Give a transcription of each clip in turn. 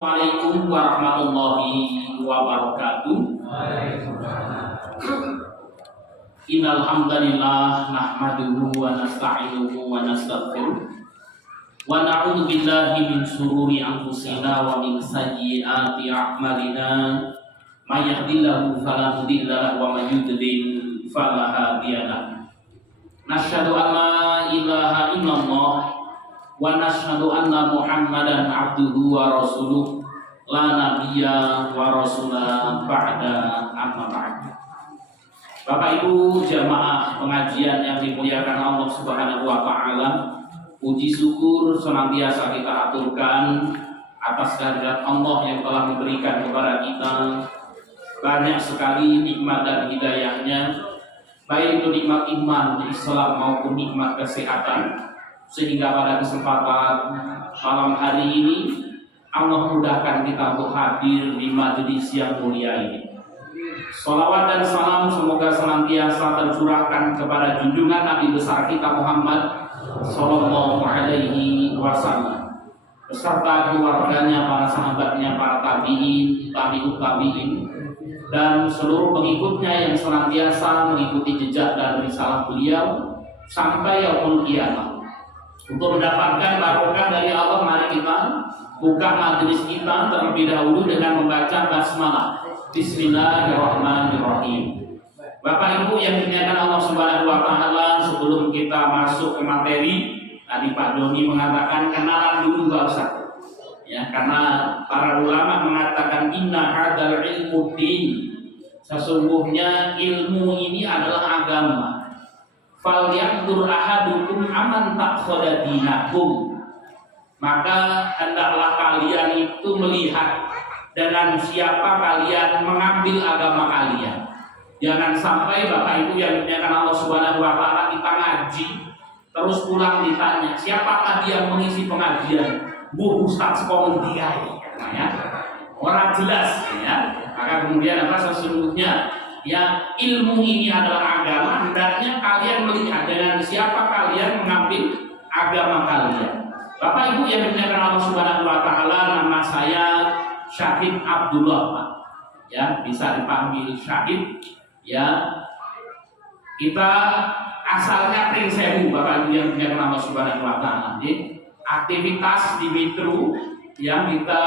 Assalamualaikum warahmatullahi wabarakatuh. Innal hamdalillah nahmaduhu wa nasta'inuhu wa nastaghfiruh wa na'udzu billahi min shururi anfusina wa min sayyiati a'malina. May yahdihillahu fala mudilla lahu wa may yudlil fala hadiya lahu. Nasyhadu an la ilaha illallah wa nashhadu anna Muhammadan abduhu wa rasuluh la nabiyya wa rasula ba'da amma ba'd. Bapak Ibu jamaah pengajian yang dimuliakan Allah Subhanahu wa taala, puji syukur senantiasa kita aturkan atas kehadirat Allah yang telah memberikan kepada kita banyak sekali nikmat dan hidayahnya, baik itu nikmat iman, Islam maupun nikmat kesehatan, sehingga pada kesempatan malam hari ini Allah mudahkan kita untuk hadir di majelis yang mulia ini. Shalawat dan salam semoga senantiasa tercurahkan kepada junjungan Nabi besar kita Muhammad Sallallahu Alaihi Wasallam beserta keluarganya, para sahabatnya, para tabi'in, tabi'ut tabi'in, dan seluruh pengikutnya yang senantiasa mengikuti jejak dan risalah beliau sampai yaumul qiyamah. Untuk mendapatkan barokah dari Allah, mari kita buka majelis kita terlebih dahulu dengan membaca basmalah. Bismillahirrahmanirrahim. Bapak Ibu yang dimuliakan Allah Subhanahu wa taala, sebelum kita masuk ke materi, tadi Pak Doni mengatakan kenalan dulu Pak Ustaz. Ya, karena para ulama mengatakan inna hadzal ilmu din. Sesungguhnya ilmu ini adalah agama. Fal yandur ahadukum aman takhadha dinakum, maka hendaklah kalian itu melihat dengan siapa kalian mengambil agama kalian. Jangan sampai Bapak Ibu yang dimuliakan Allah Subhanahu wa taala, kita ngaji terus pulang ditanya siapakah dia mengisi pengajian, Bu Ustaz Komendiai, ya orang jelas ya. Maka kemudian apa sesungguhnya ya, ilmu ini adalah agama, hendaknya kalian melihat dengan siapa kalian mengambil agama kalian. Bapak Ibu yang dimuliakan Allah Subhanahu wa taala, nama saya Syahid Abdullah, Pak. Ya, bisa dipanggil Syahid. Ya. Kita asalnya Pringsewu, Bapak Ibu yang dimuliakan Allah Subhanahu wa taala. Aktivitas di Mitru yang kita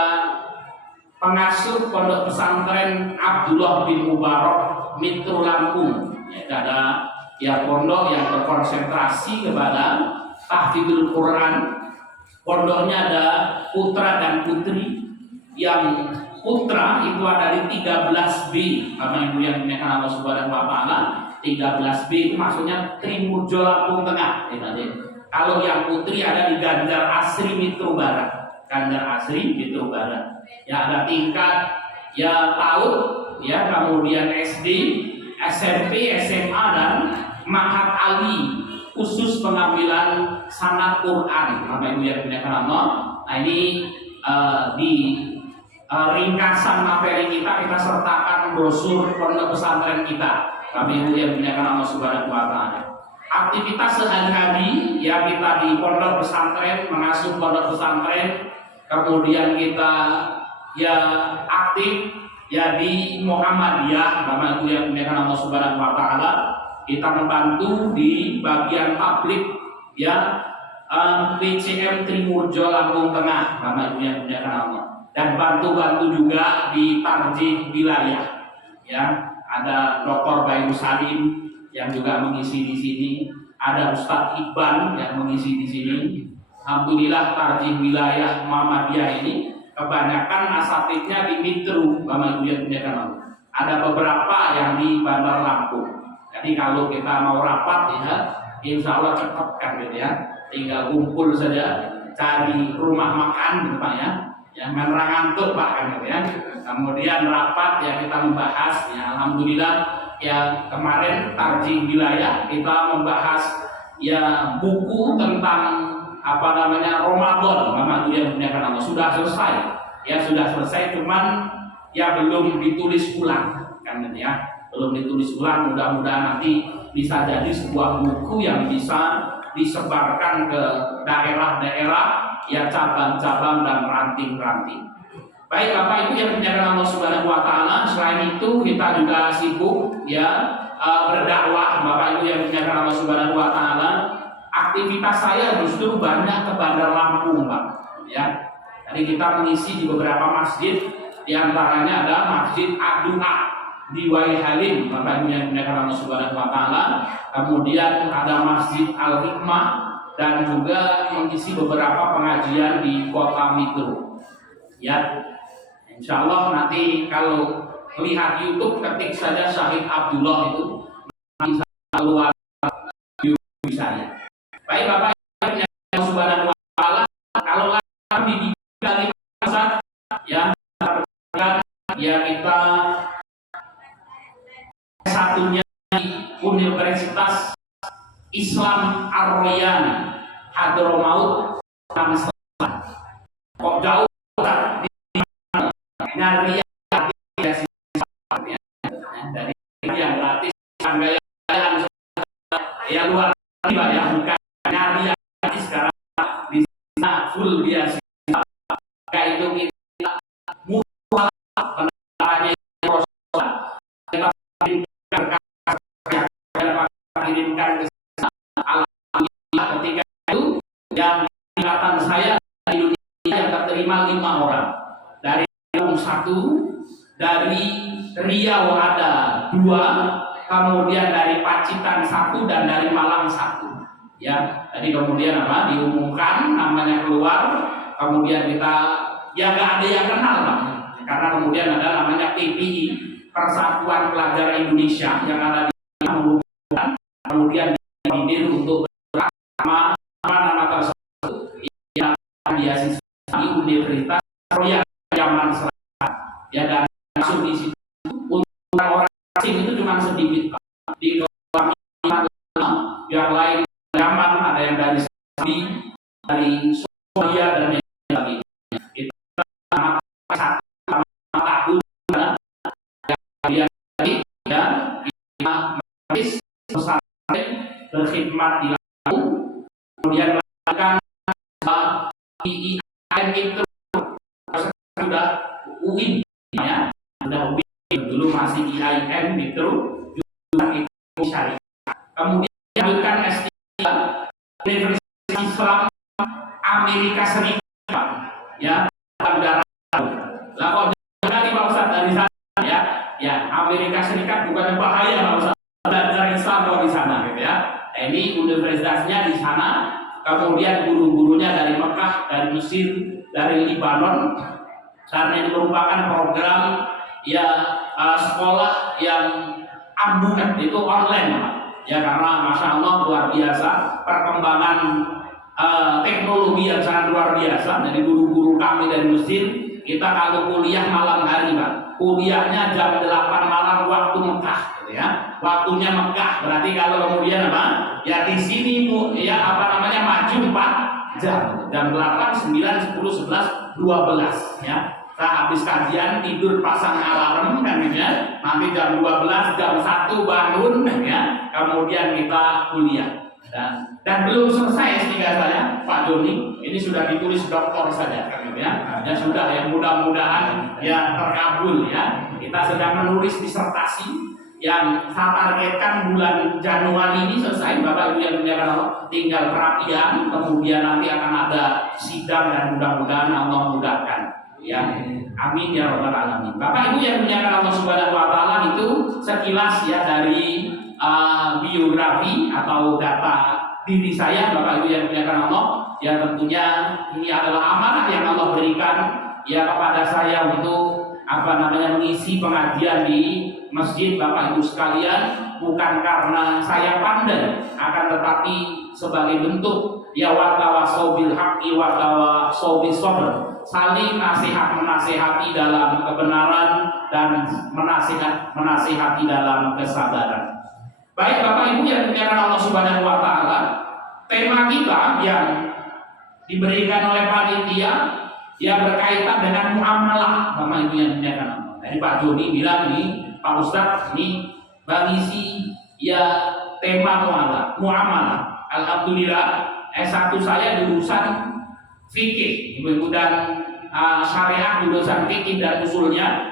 pengasuh Pondok Pesantren Abdullah bin Mubarak Mitru Lampung. Ya, ada ya pondok yang berkonsentrasi kepada tahfidzul Quran. Pondoknya ada putra dan putri. Yang putra itu ada di 13B. Bapak Ibu yang dimuliakan Allah Subhanahu wa taala, 13B itu maksudnya Trimurjo Lampung Tengah. Kalau yang putri ada di Ganjar Asri Mitru Barat. Ganjar Asri Mitru Barat. Ya, ada tingkat ya PAUD, ya kemudian SD, SMP, SMA, dan Ma'had Ali khusus pengambilan sanad Quran. Bapak Ibu yang dimuliakan Allah. Nah, ini di ringkasan materi kita sertakan brosur pondok pesantren kita. Bapak Ibu yang dimuliakan Allah Subhanahu wa taala. Aktivitas sehari-hari ya kita di pondok pesantren, mengasuh pondok pesantren, kemudian kita ya aktif ya di Muhammadiyah. Bapak Ibu yang dimuliakan Allah Subhanahu wa taala, kita membantu di bagian tablik ya PCM Trimurjo Lampung Tengah, Bapak Ibu yang dimuliakan Allah, dan bantu-bantu juga di tarjih wilayah. Ya, ada Dr. Bayu Salim yang juga mengisi di sini, ada Ustadz Iqban yang mengisi di sini. Alhamdulillah tarjih wilayah Muhammadiyah ini kebanyakan asatidnya di Mitru, Bapak Ibu yang dimuliakan Allah. Ada beberapa yang di Bandar Lampung. Jadi kalau kita mau rapat ya, insya Allah cepat kan gitu ya. Tinggal kumpul saja, cari rumah makan gitu Pak ya. Jangan ngantuk Pak kan gitu ya. Kemudian rapat ya, kita membahas ya, alhamdulillah ya kemarin tarjih wilayah kita membahas ya buku tentang apa namanya Ramadan. Bapak Ibu yang dimuliakan Allah, sudah selesai ya, sudah selesai, cuman ya belum ditulis ulang kan gitu ya, belum ditulis ulang. Mudah-mudahan nanti bisa jadi sebuah buku yang bisa disebarkan ke daerah-daerah ya, cabang-cabang dan ranting-ranting. Baik Bapak Ibu yang dimuliakan Allah Subhanahu wa taala, selain itu kita juga sibuk ya berdakwah. Bapak Ibu yang dimuliakan Allah Subhanahu wa taala, aktivitas saya justru banyak ke Bandar Lampung, Pak. Ya. Jadi kita mengisi di beberapa masjid, di antaranya ada Masjid Ad-Du'a di Wai Halim, Bapak Ibu yang dimuliakan Allah Subhanahu wa taala. Kemudian ada Masjid Al-Hikmah dan juga mengisi beberapa pengajian di Kota Mitru. Ya. Insya Allah nanti kalau melihat YouTube ketik saja Syahid Abdullah itu bisa keluar YouTube saya. Baik Bapak yang Subhanahu wa taala, kalau kami di Kalimantan ya kita satunya di Universitas Islam Ar-Royan Hadramaut kok jauh nyari dari yang gratis ya luar biasa ya, bukan nyari yang gratis sekarang di sana full biasa kayak itu kita mudah penanganannya proses kita kirimkan ke sana. Alhamdulillah ketika itu yang tingkatan saya di Indonesia yang terterima 5 orang, dari satu, dari Riau ada 2, kemudian dari Pacitan 1 dan dari Malang 1. Ya, jadi kemudian apa? Diumumkan namanya keluar, kemudian kita ya nggak ada yang kenal Pak. Karena kemudian ada namanya PPI, Persatuan Pelajar Indonesia yang ada di sana, kemudian diambil untuk bersama nama tersebut yang beasiswa di Universitas Royal Yaman Selatan. Ya, dan masuk di situ untuk orang asing itu cuma sedikit Pak. Di yang lain Yaman, ada yang dari Saudi, dari Somalia dan yang lain. Itu satu tahun yang ya kita berkhidmat di Lampung, kemudian melakukan IIN itu sudah UIN ya, sudah UIN dulu masih IIN itu juga itu syariah. Kemudian lanjutkan S3 Universitas Islam Amerika Serikat ya, negara. Lah kok jadi Pak Ustaz dari sana ya? Ya, Amerika Serikat bukannya bahaya Pak Ustaz, belajar Islam kok di sana gitu ya. Ini universitasnya di sana, kemudian guru-gurunya dari Mekah, dari Mesir, dari Libanon, karena ini merupakan program ya sekolah yang ambunan, itu online ya, karena Masya Allah luar biasa perkembangan teknologi yang sangat luar biasa. Dari guru-guru kami dari Mesir, kita kalau kuliah malam hari Pak, kuliahnya jam 8 malam waktu Mekah gitu ya, waktunya Mekah. Berarti kalau kemudian apa ya di sini ya apa namanya maju 4 jam, jam 8, 9, 10, 11, 12 ya. Kita habis kajian tidur pasang alarm kan ya, nanti jam 12, jam 1 bangun ya, kemudian kita kuliah. Dan belum selesai S3 saya, Pak Joni, ini sudah ditulis doktor saja kan ya. Ya sudah ya, mudah-mudahan ya terkabul ya. Kita sedang menulis disertasi yang saya targetkan bulan Januari ini selesai, Bapak Ibu yang dimuliakan Allah. Tinggal perapian, kemudian nanti akan ada sidang dan mudah-mudahan Allah mudahkan. Ya, amin ya rabbal alamin. Bapak Ibu yang dimuliakan Allah Subhanahu wa taala, itu sekilas ya dari biografi atau data diri saya, Bapak Ibu yang dimuliakan Allah. Ya tentunya ini adalah amanah yang Allah berikan ya kepada saya untuk apa namanya mengisi pengajian di masjid Bapak Ibu sekalian, bukan karena saya pandai, akan tetapi sebagai bentuk ya watawasau bil haqqi watawasau bis sabr, saling nasihat menasihati dalam kebenaran dan menasihati dalam kesabaran. Baik Bapak Ibu yang dimuliakan Allah Subhanahu wa taala, tema kita yang diberikan oleh panitia yang berkaitan dengan muamalah, Bapak Ibu yang dimuliakan Allah. Jadi Pak Joni bilang nih, Pak Ustadz ini mengisi ya tema muamalah. Alhamdulillah S1 saya jurusan fikih, dan syariah jurusan fikih dan usulnya.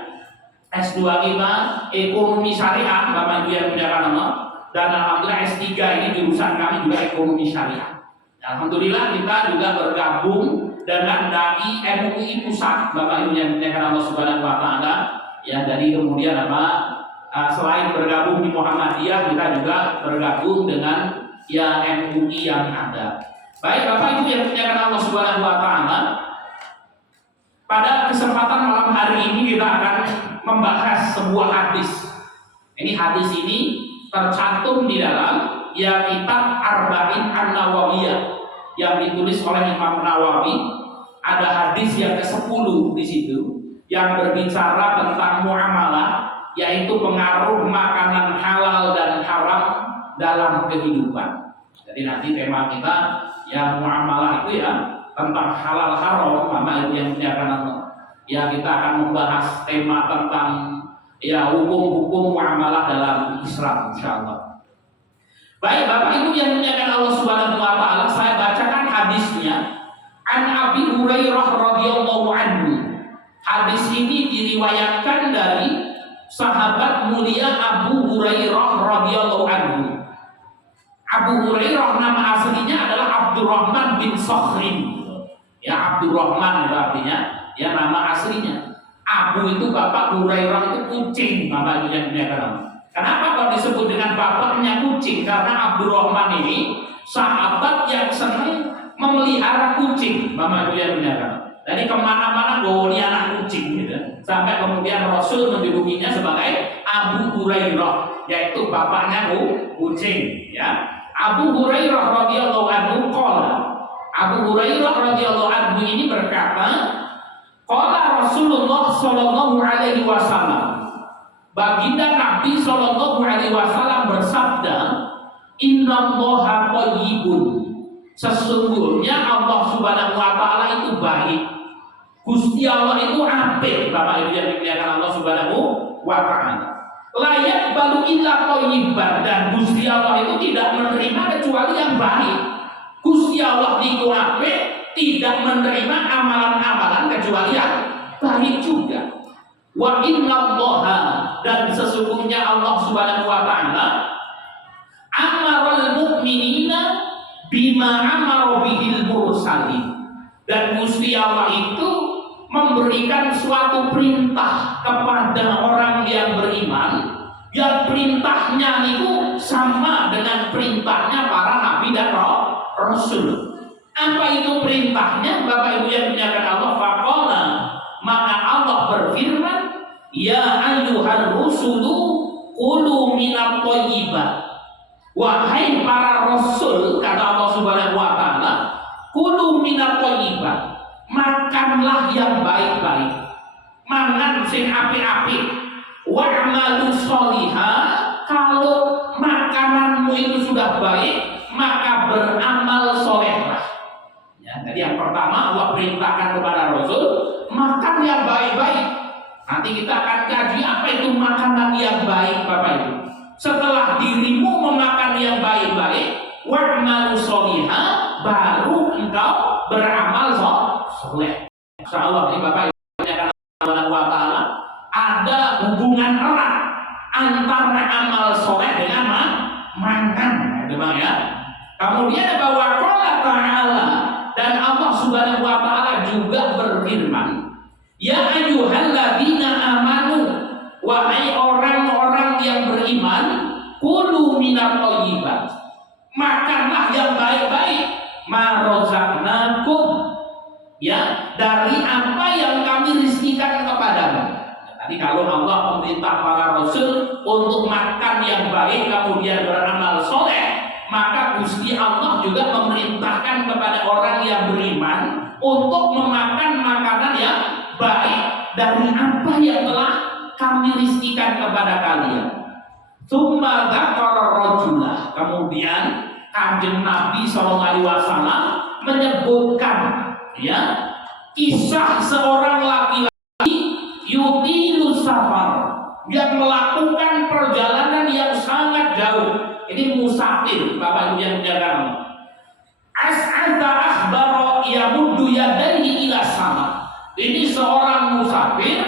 S2 kita ekonomi syariah, Bapak Ibu yang muliakan Allah, dan alhamdulillah S3 ini jurusan kami juga ekonomi syariah. Alhamdulillah kita juga bergabung dengan dai MUI Pusat, Bapak Ibu yang muliakan Allah Subhanahu wa taala. Ya, dari kemudian selain bergabung di Muhammadiyah, kita juga bergabung dengan ya MUI yang ada. Baik Bapak Ibu yang muliakan Allah Subhanahu wa taala, pada kesempatan malam hari ini kita akan membahas sebuah hadis. Ini hadis ini tercantum di dalam ya kitab Arba'in An-Nawawiyah yang ditulis oleh Imam Nawawi. Ada hadis yang ke-10 di situ yang berbicara tentang muamalah, yaitu pengaruh makanan halal dan haram dalam kehidupan. Jadi nanti tema kita yang muamalah itu ya tentang halal haram, Bapak Ibu yang muliakan Allah. Ya, kita akan membahas tema tentang ya hukum-hukum muamalah dalam Islam insyaallah. Baik Bapak Ibu yang muliakan Allah Subhanahu wa taala, saya bacakan hadisnya. An Abi Hurairah radhiyallahu anhu. Hadis ini diriwayatkan dari sahabat mulia Abu Hurairah radhiyallahu anhu. Abu Hurairah nama aslinya adalah Abdurrahman bin Sakhrin. Ya, Abdurrahman itu artinya ya nama aslinya. Abu itu bapak, Hurairah itu kucing, Bapak Ibu yang muliakan. Kenapa kok disebut dengan bapaknya kucing? Karena Abdurrahman ini sahabat yang senang memelihara kucing, Bapak Ibu yang muliakan. Jadi kemana-mana bawa anak kucing gitu. Sampai kemudian Rasul menjulukinya sebagai Abu Hurairah, yaitu bapaknya kucing. Ya, Abu Hurairah radhiyallahu anhu qala. Abu Hurairah radhiyallahu anhu ini berkata, qala Rasulullah sallallahu alaihi wasallam. Baginda Nabi sallallahu alaihi wasallam bersabda, "Innallaha thayyibun." Sesungguhnya Allah Subhanahu wa taala itu baik. Gusti Allah itu apik, Bapak Ibu yang dimuliakan Allah Subhanahu wa taala. La yaqbalu illa thayyiban, dan Gusti Allah itu tidak menerima kecuali yang baik. Gusti Allah itu apik, tidak menerima amalan-amalan kecuali yang baik juga. Wa innallaha, dan sesungguhnya Allah Subhanahu wa taala amaral mu'minina bima amara bihil mursalin, dan Gusti Allah itu memberikan suatu perintah kepada orang yang beriman, yang perintahnya itu sama dengan perintahnya para nabi dan rasul. Apa itu perintahnya, Bapak Ibu yang muliakan Allah? Faqala, maka Allah berfirman, ya ayyuhar rusulu qulu minat thayyibat. Wahai para rasul, kata Allah Subhanahu wa taala, qulu minat thayyibat, makanlah yang baik-baik, mangan sing apik-apik, wa'malu sholihah, kalau makananmu itu sudah baik, maka beramal solehlah. Ya, jadi yang pertama Allah perintahkan kepada Rasul, makan yang baik-baik. Nanti kita akan kaji apa itu makanan yang baik, Bapak Ibu. Setelah dirimu memakan yang baik-baik, wa'malu sholihah, baru engkau beramal soleh. Insyaallah ini Bapak Ibu yang Subhanahu wa taala, ada hubungan erat antara amal soleh dengan makan, gitu Bang ya. Kemudian bahwa qala ta'ala, dan Allah Subhanahu wa taala juga berfirman, ya ayyuhalladzina amanu, wahai orang-orang yang beriman, kulu minat thayyibat, makanlah yang baik-baik, ma razaqnakum, ya dari apa yang kami rizkikan kepadamu. Tadi kalau Allah memerintah para rasul untuk makan yang baik kemudian beramal soleh, maka Gusti Allah juga memerintahkan kepada orang yang beriman untuk memakan makanan yang baik dari apa yang telah kami rizkikan kepada kalian. Tsumma dzakara rajulah, kemudian Kanjeng Nabi SAW menyebutkan ya kisah seorang laki-laki yutilu safar, yang melakukan perjalanan yang sangat jauh. Ini musafir, Bapak Ibu yang muliakan. As'ada akhbaro yamuddu yadayhi ila sama. Ini seorang musafir,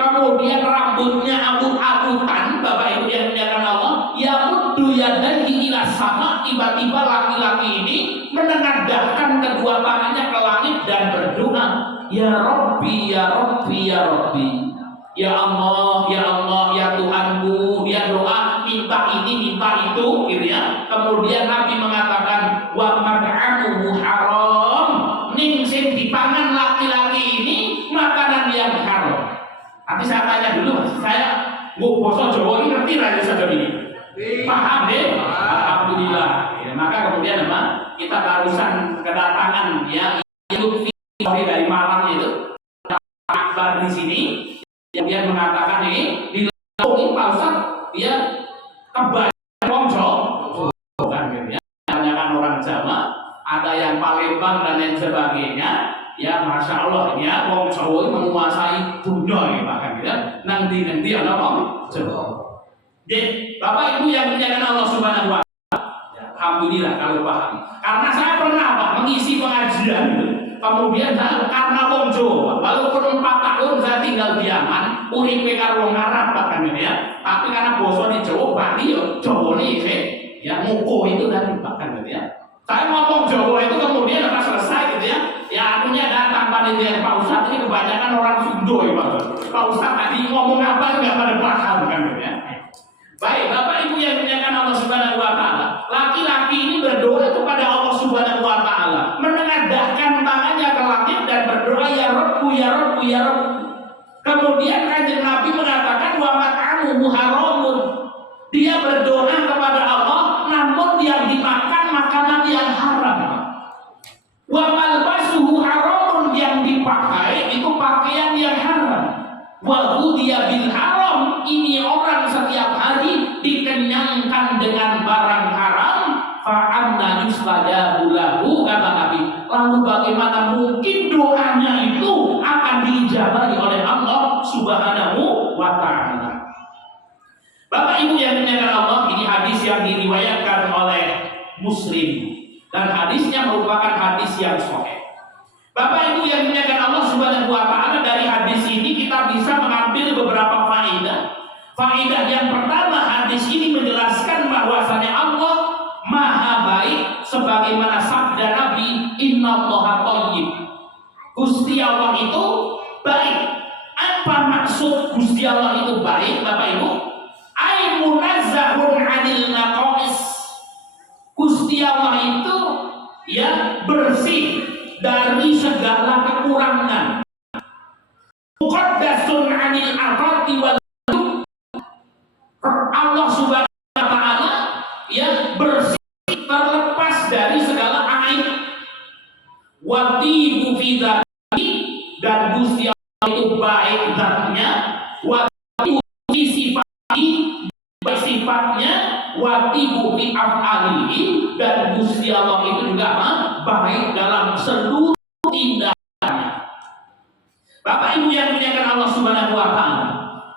kemudian rambutnya abut-abutan, Bapak Ibu yang dimuliakan Allah, ya muddu yadaihi ila sama, tiba-tiba laki-laki ini menengadahkan kedua tangannya ke langit dan berdoa, ya Rabbi, ya Rabbi, ya Rabbi, ya Allah, ya Allah, ya Tuhanku. Dia doa minta ini, minta itu, gitu ya. Kemudian Nabi mengatakan, wa mad'amuhu haram, ning sing dipangan laki-laki ini makanan yang haram. Nanti saya tanya dulu, saya bahasa Jawa ini ngerti raja saja ini? Paham deh? Alhamdulillah. Ya, maka kemudian apa? Kita barusan kedatangan ya dari Malang itu akbar di sini, yang dia mengatakan ini di Pak Ustaz, dia kebanyakan Wongso, bukan gitu ya. Kebanyakan orang Jawa, ada yang Palembang dan lain sebagainya. Ya Masya Allah ya, wong Jawa menguasai dunia ya, bahkan ya. Nanti ada wong Jawa. Jadi Bapak Ibu yang dimuliakan Allah Subhanahu wa Ta'ala, ya, alhamdulillah kalau paham. Karena saya pernah Pak mengisi pengajian gitu. Kemudian saya karena wong Jawa, walaupun 4 tahun saya tinggal di Yaman, uripe karo wong Arab bahkan ya. Tapi karena basa di Jawa Bali ya Jawa nih ya muko itu dari bahkan gitu ya. Saya ngomong Jawa itu kemudian akan selesai gitu ya. Ya anunya datang panitia Pak Ustadz ini kebanyakan orang Sunda ya Pak. Pak Ustadz tadi ngomong apa nggak pada paham kan ya. Baik Bapak Ibu yang dimuliakan Allah Subhanahu wa Ta'ala, laki-laki ini berdoa kepada Allah Subhanahu wa Ta'ala, menengadahkan tangannya ke langit dan berdoa ya Rabbu, ya Rabbu, ya Rabbu. Kemudian Kanjeng Nabi mengatakan wa mat'amuhu haramun. Dia berdoa kepada Allah namun yang dimakan makanan yang haram. Wa malbasuhu haramun, yang dipakai itu pakaian yang haram. Wa hudiya bil haram, ini orang setiap hari dikenyangkan dengan barang haram. Fa anna yustajabu lahu, kata Nabi. Lalu bagaimana mungkin doanya itu akan diijabahi oleh Allah Subhanahu wa Ta'ala. Bapak Ibu yang dimuliakan Allah, ini hadis yang diriwayatkan oleh Muslim dan hadisnya merupakan hadis yang sahih. Bapak Ibu yang dimuliakan Allah Subhanahu wa Ta'ala, dari hadis ini kita bisa mengambil beberapa faedah. Faedah yang pertama, hadis ini menjelaskan bahwasanya Allah Maha baik, sebagaimana sabda Nabi, Innallaha thayyib. Gusti Allah itu baik. Apa maksud Gusti Allah itu baik, Bapak Ibu? Ai munazzahun 'anil naqais. Gusti Allah itu ya bersih dari segala kekurangan. Muqaddasun 'anil afati wal, Allah Subhanahu wa Ta'ala ya bersih, terlepas dari segala aib. Watibu fi dzati, dan Gusti Allah itu baik zatnya. Watibu fi sifati, baik sifatnya. Watibu fi af'alihi, dan Gusti Allah itu juga baik dalam seluruh tindakannya. Bapak Ibu yang dimuliakan Allah Subhanahu wa Ta'ala,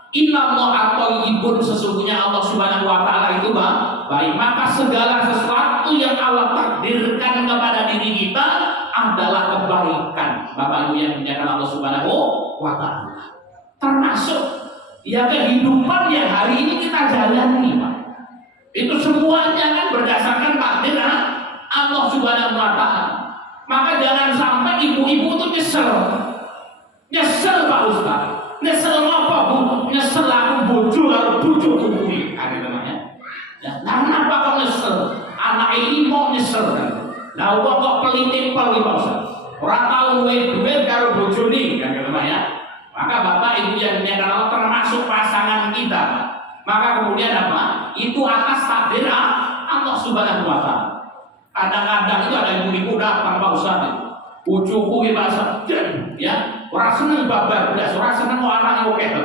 Innallaha thayyibun, sesungguhnya Allah Subhanahu wa Ta'ala itu baik. Maka segala sesuatu yang Allah takdirkan kepada diri kita adalah kebaikan. Bapak Ibu yang dimuliakan Allah Subhanahu wa Ta'ala, termasuk ya kehidupan yang hari ini kita jalani, Pak. Itu semuanya kan berdasarkan takdir Allah Subhanahu wa Ta'ala. Maka jangan sampai ibu-ibu itu nyesel Pak Ustaz. Nyesel apa Bu? Nyesel aku bojo karo bojoku kuwi, ada namanya. Ya, kenapa kok nyesel? Anak ini mau nyesel kan. Lah wong kok pelitip Pak Ustaz. Ora tau duwe karo bojone kan namanya. Maka Bapak Ibu yang dimuliakan Allah, termasuk pasangan kita, Pak. Maka kemudian apa? Itu atas takdir Allah Subhanahu wa Ta'ala. Kadang-kadang itu ada ibu-ibu datang Pak Ustaz, bojoku iki Pak Ustaz, ya, ora seneng babar blas, ora seneng kok anake oke to.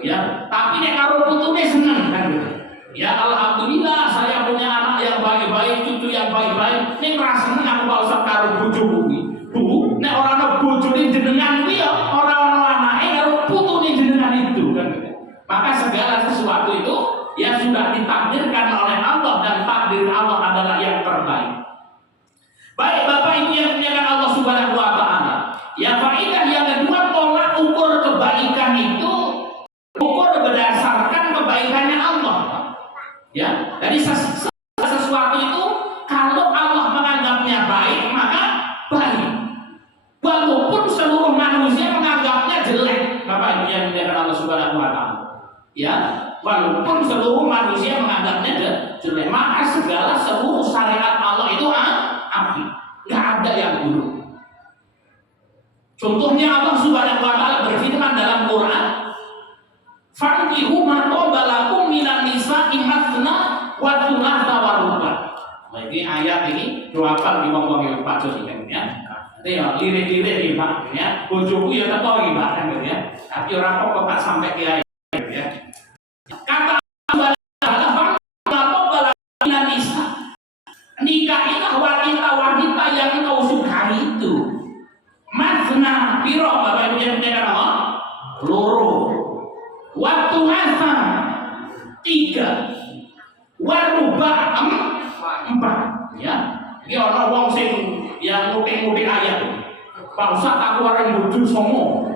Ya, tapi nek karo putune seneng kan gitu. Ya alhamdulillah saya punya anak yang baik-baik, cucu yang baik-baik. Ning ora seneng aku Pak Ustaz karo bojoku iki. Bu, nek ora ana bojone jenengan kuwi ya ora ana anake karo putune jenengan itu kan gitu. Maka segala sesuatu itu ya sudah ditakdirkan oleh Allah, dan takdir Allah adalah yang terbaik. Baik Bapak Ibu yang dimuliakan Allah Subhanahu wa Ta'ala, ya faedah yang kedua, tolak kebaikan itu ukur berdasarkan kebaikannya Allah. Ya, dari sesuatu itu kalau Allah menganggapnya baik maka baik. Walaupun seluruh manusia menganggapnya jelek, Bapak Ibu yang dimuliakan Allah Subhanahu wa taala. Ya, walaupun seluruh manusia menganggapnya jelek, maka seluruh syariat Allah itu api, nggak ada yang buruk. Contohnya Allah Subhanahu wa taala berfirman dalam Quran, "Fankihu ma taba lakum minan nisa'i matsna wa thulatha wa ruba'." Nah, ini ayat ini doakan di wong-wong Pak Jos ini ya. Nanti ya lirik-lirik iki Pak ya. Bojoku ya teko iki Pak kan gitu ya. Tapi ora kok Pak sampai ke ayat gitu ya. Kata nikahilah wanita-wanita yang kau sukai itu. Masna piro Bapak Ibu yang dimuliakan Allah? Loro. Waktu masa 3. Waruba 4. Ya. Ini orang wong sing yang ngutik-ngutik ayat. Bangsa tak orang bodoh somo.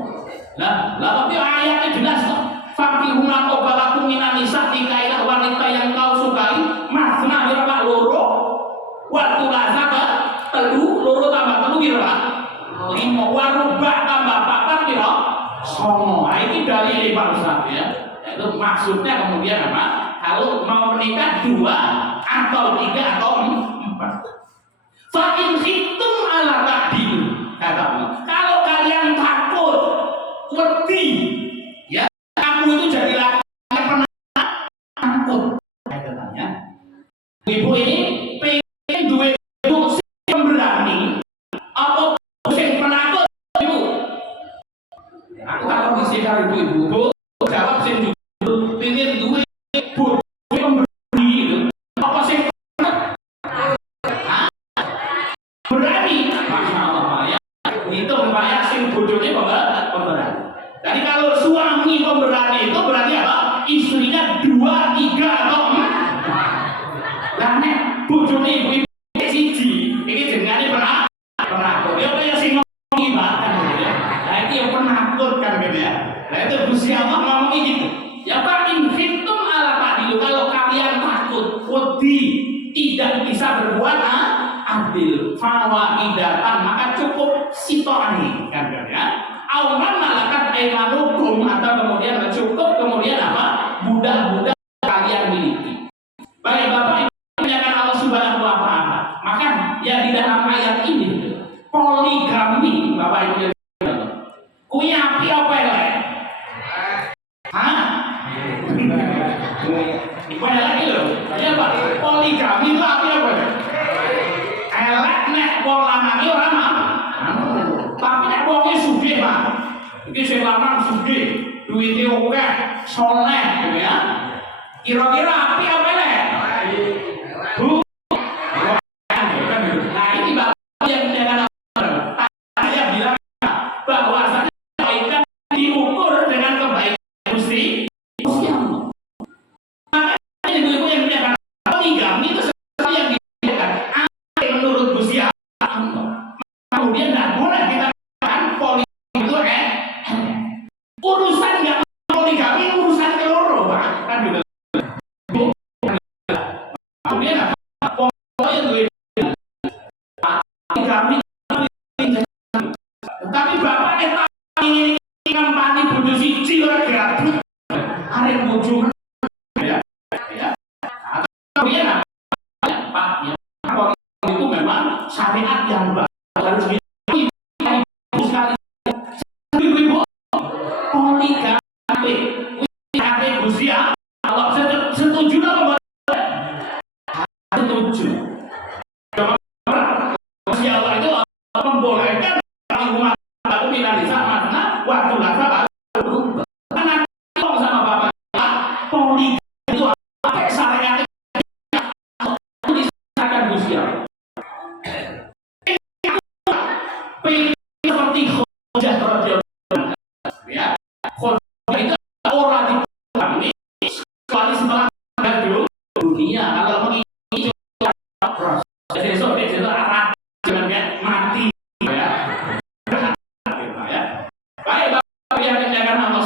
Lah tapi ayatnya jelas kok. Fakihu ma qabalakum minan nisa, nikahilah wanita yang kau sukai. Masna piro Pak? Loro. Waktu rasa telu, loro tambah telu piro Pak? 5. Waruba tambah 4 piro? 9. Nah, ini dalil Pak Ustaz ya. Itu maksudnya kemudian apa? Kalau mau menikah 2 atau 3 atau 4. Fa in khiftum ala ta'dil, kata Allah. Kalau kalian takut, wedi, ya, kamu itu jadi laki yang penakut. Saya tanya, ibu ini pengen duit ibu sing berani, apa sing penakut ibu? Aku takut mesti karo ibu, jawab sing pengen duit ibu pemberani itu, apa sing berani? Masya Allah ya, itu membayar sing bodohnya pemberani. Jadi kalau suami pemberani itu berarti apa? Istrinya 2, 3 atau 4. Lah nek bojone ibu siji, iki jenenge penakut. Dia kaya sing ngomong ibadah ya. Nah itu yang penakut kan gitu ya. Nah itu Gusti Allah ngomong gitu. Ya Pak, in khiftum ala ta'dilu, kalau kalian takut, wedi, tidak bisa berbuat adil, fawahidatan, maka cukup sitoani kan ya. Auman malakat aimanukum, atau kemudian cukup kemudian apa? Budak-budak kalian miliki. Baik Bapak Ibu yang Allah Subhanahu wa taala. Maka ya di dalam ayat ini poligami Bapak Ibu yang kuwi api apa elek? Hah? Kuwi elek lho. Ya Pak, poligami itu api apa? Elek nek wong lanang ora mah. Tapi nek wonge sugih, Pak. Iki sing lanang sugih, duwite akeh, saleh gitu ya. Kira-kira api apa elek? Bu. Nah, ini Bapak yang dengan saya bilang bahwa kebaikan diukur dengan kebaikan Gusti Allah. Makanya ibu-ibu yang menyatakan poligami itu sesuatu yang dilakukan menurut Gusti Allah. Kemudian tidak boleh kita katakan poligami itu urusan nggak poligami, urusan keloro Pak kan gitu. Kemudian poligami, tapi bapak kita ingin kampanye bodoh siji ora gratis, arek bodoh ya. Kemudian Pak ya, itu memang syariat yang harus diikuti sekali. Ibu-ibu poligami, hati Gusti Allah setuju atau setuju? Gusti Allah itu membolehkan umat aku minat sama waktu lama baru karena sama bapak poligami itu apa syariat disahkan Gusti Allah. Seperti Khadijah radhiyallahu ya, Khadijah itu orang di kami kecuali setelah dunia kalau mengikuti besok dia arah dengan mati ya. Baik Bapak yang dimuliakan Allah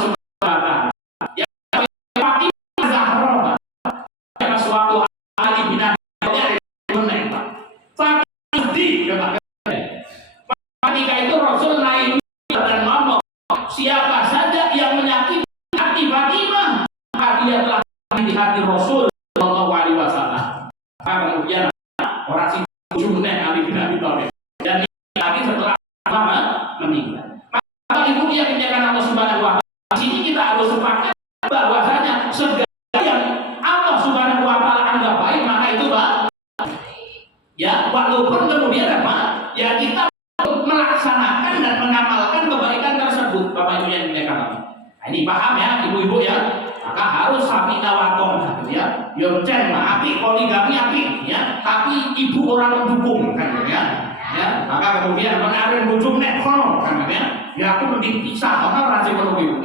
di hati Rasul Shallallahu Alaihi Wasallam. Kemudian orang si Junaid Ali bin Abi Thalib dan lagi setelah lama meninggal. Maka ibu yang dimuliakan Allah Subhanahu Wa Taala, di sini kita harus sepakat bahwasanya segala yang Allah Subhanahu Wa Taala anggap baik maka itu ya, walaupun kemudian apa? Ya kita melaksanakan dan mengamalkan kebaikan tersebut, Bapak Ibu yang dimuliakan Allah. Nah, ini paham ya, ibu-ibu ya? Maka harus sapi nawakom, gitu ya. Yoncen api, poligami api, ya. Tapi ibu orang mendukung, kan ya. Ya, maka kemudian menarik bujum nek kono, kan ya. Ya aku mending pisah, orang rajin menunggu.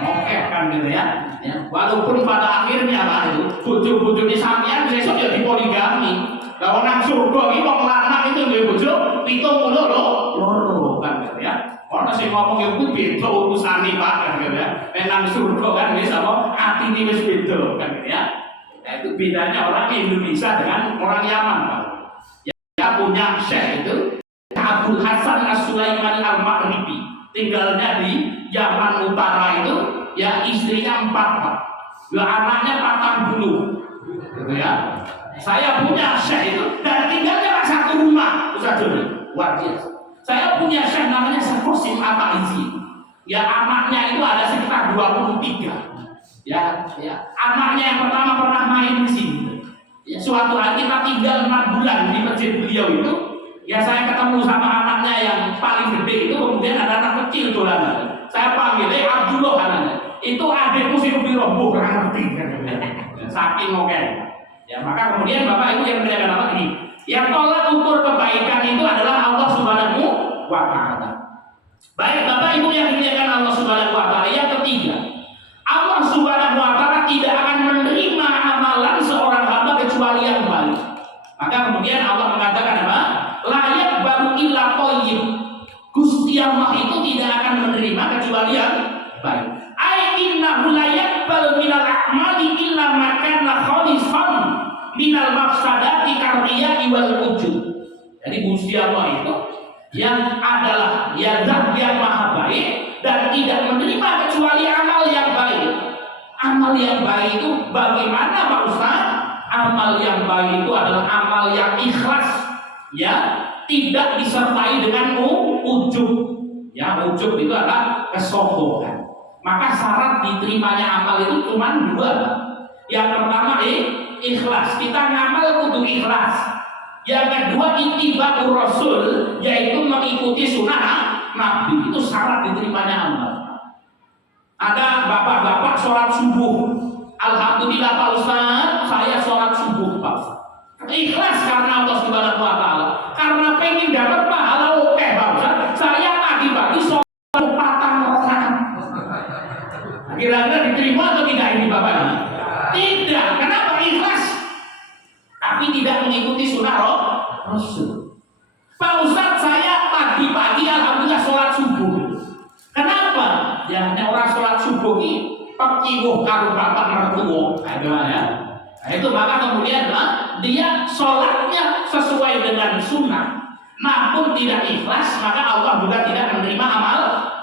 Oke, kan gitu ya. Ya, walaupun pada akhirnya apa itu, bujum-bujumnya sampean besok ya dipoligami. Kalau nang surga iki wong lanang itu duwe bojo 70 loro kan gitu ya. Ono sing ngomong ya kuwi beda urusane Pak kan gitu ya. Nang surga kan wis apa atine wis beda kan gitu ya. Nah itu bedanya orang Indonesia dengan orang Yaman Pak. Ya punya syekh itu Abdul Hasan As-Sulaimani Al-Maghribi, tinggalnya di Yaman Utara itu, ya istrinya 4 Pak. Ya anaknya 40 gitu ya. Saya punya syekh itu dan tinggalnya satu rumah, Ustaz Joni. Luar biasa. Saya punya syekh namanya Syekh Qasim At-Taizi. Ya anaknya itu ada sekitar 23. Ya, anaknya yang pertama pernah main di sini. Ya, suatu hari kita tinggal 6 bulan di masjid beliau itu. Ya saya ketemu sama anaknya yang paling gede itu, kemudian ada anak kecil dolanan. Saya panggil Abdullah anaknya. Itu adikmu sih lebih roboh, kurang ngerti. Saking oke. Ya, maka kemudian Bapak Ibu yang dimuliakan Allah ini, yang tolak ukur kebaikan itu adalah Allah Subhanahu wa Ta'ala. Baik Bapak Ibu yang dimuliakan Allah Subhanahu wa Ta'ala, yang ketiga, Allah Subhanahu wa Ta'ala tidak akan menerima amalan seorang hamba kecuali yang baik. Maka kemudian Allah mengatakan apa? Layak baru illa thayyib. Gusti Allah itu tidak akan menerima kecuali yang baik. Ai innahu la yaqbal minal a'mali illa ma kana khalisan minal mafsadati karriya'i wal ujub. Jadi Gusti Allah itu yang adalah zat yang maha baik dan tidak menerima kecuali amal yang baik. Amal yang baik itu bagaimana Pak Ustaz? Amal yang baik itu adalah amal yang ikhlas, ya, tidak disertai dengan ujub. Ya, ujub itu adalah kesombongan. Maka syarat diterimanya amal itu cuma 2. Yang pertama ikhlas, kita ngamal kudu ikhlas. Yang kedua ittiba'ur rasul, yaitu mengikuti sunnah Nabi. Itu syarat diterimanya amal. Ada bapak-bapak sholat subuh, alhamdulillah Pak Ustaz, saya sholat subuh Pak Ustaz. Ikhlas karena Allah Subhanahu wa Ta'ala, karena pengen dapat pahala. Oke Pak Ustaz, saya pagi-pagi sholat 4 rakaat. Kira-kira diterima atau tidak ini Bapak? Tidak. Kenapa? Ikhlas, tapi tidak mengikuti sunnah Rasul. Pak Ustaz, saya pagi-pagi alhamdulillah sholat subuh. Kenapa? Ya hanya orang sholat subuh ini pekiwuh karo bapak mertua. Nah, itu maka kemudian dia sholatnya sesuai dengan sunnah, namun tidak ikhlas, maka Allah juga tidak menerima